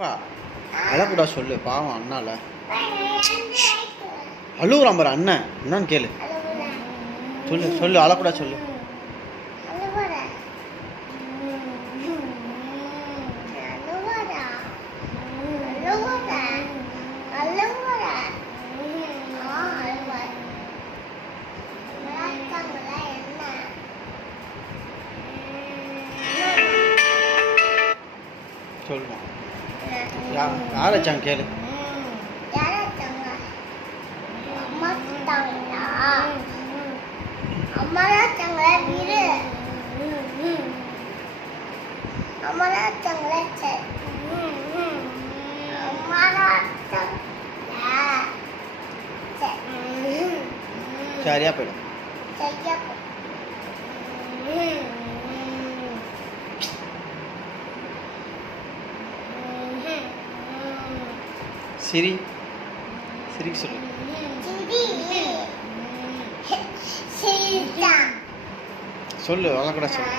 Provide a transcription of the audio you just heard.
அழக்கூடா சொல்லு, பாவம் அண்ணால அழுகுறான் பாரு அண்ணன். என்னன்னு கேளு, சொல்லு சொல்லு, அழக்கூடா சொல்லு. சொல்லுமா, யார் வச்சாங்க கேளு. சரியா போயிடும். சிரி சிரிக்க சொல்லு. சொல்லு, வளர்க்கூட சொல்லு.